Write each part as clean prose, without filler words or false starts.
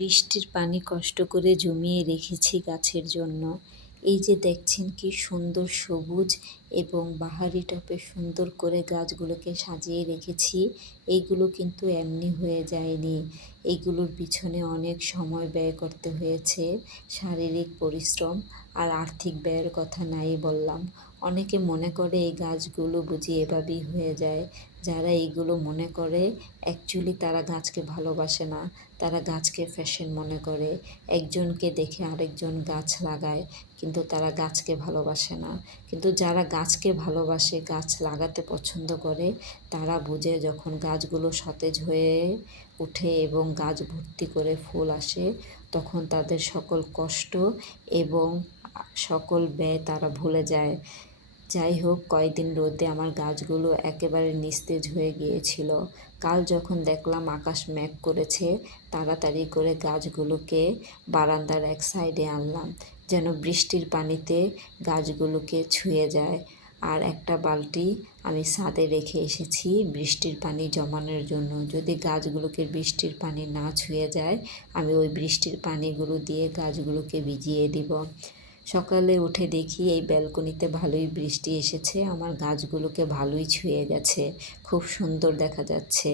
বৃষ্টির পানি কষ্ট করে জমিয়ে রেখেছি গাছের জন্য। এই যে দেখছেন কি সুন্দর সবুজ এবং বাহারি টবে সুন্দর করে গাছগুলোকে সাজিয়ে রেখেছি। এইগুলো কিন্তু এমনি হয়ে যায়নি, এইগুলোর পিছনে অনেক সময় ব্যয় করতে হয়েছে, শারীরিক পরিশ্রম আর আর্থিক ব্যয়ের কথা নাই বললাম। অনেকে মনে করে এই গাছগুলো বুঝি এভাবেই হয়ে যায়। যারা এইগুলো মনে করে অ্যাকচুয়ালি তারা গাছকে ভালোবাসে না, তারা গাছকে ফ্যাশন মনে করে। একজনকে দেখে আরেকজন গাছ লাগায়, কিন্তু তারা গাছকে ভালোবাসে না। কিন্তু যারা গাছকে ভালোবাসে, গাছ লাগাতে পছন্দ করে, তারা বুঝে যখন গাছগুলো সতেজ হয়ে ওঠে এবং গাছ ভর্তি করে ফুল আসে, তখন তাদের সকল কষ্ট এবং সকল ব্যয় তারা ভুলে যায়। যাই হোক, কয়েকদিন রোদে আমার গাছগুলো একেবারে নিস্তেজ হয়ে গিয়েছিল। কাল যখন দেখলাম আকাশ মেঘ করেছে, তাড়াতাড়ি করে গাছগুলোকে বারান্দার এক সাইডে আনলাম, যেন বৃষ্টির পানিতে গাছগুলোকে ছুঁয়ে যায়। আর একটা বালতি আমি ছাদে রেখে এসেছি বৃষ্টির পানি জমানোর জন্য। যদি গাছগুলোকে বৃষ্টির পানি না ছুঁয়ে যায়, আমি ওই বৃষ্টির পানিগুলো দিয়ে গাছগুলোকে ভিজিয়ে দিব। সকালে উঠে দেখি এই ব্যালকনিতে ভালোই বৃষ্টি এসেছে, আমার গাছগুলোকে ভালোই ছুঁয়ে গেছে, খুব সুন্দর দেখা যাচ্ছে।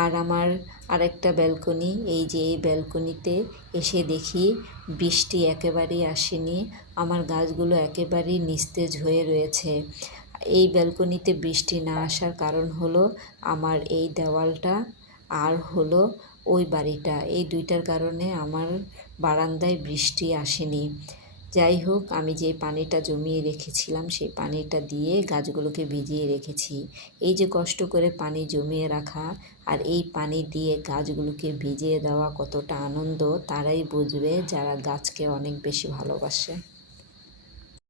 আর আমার আরেকটা ব্যালকনি, এই যে এই ব্যালকনিতে এসে দেখি বৃষ্টি একেবারেই আসেনি, আমার গাছগুলো একেবারেই নিস্তেজ হয়ে রয়েছে। এই ব্যালকনিতে বৃষ্টি না আসার কারণ হলো আমার এই দেওয়ালটা আর হলো ওই বাড়িটা, এই দুইটার কারণে আমার বারান্দায় বৃষ্টি আসেনি। যাই হোক, আমি যে পানিটা জমিয়ে রেখেছিলাম সেই পানিটা দিয়ে গাছগুলোকে ভিজিয়ে রেখেছি। এই যে কষ্ট করে পানি জমিয়ে রাখা আর এই পানি দিয়ে গাছগুলোকে ভিজিয়ে দেওয়া কতটা আনন্দ, তারাই বুঝবে যারা গাছকে অনেক বেশি ভালোবাসে।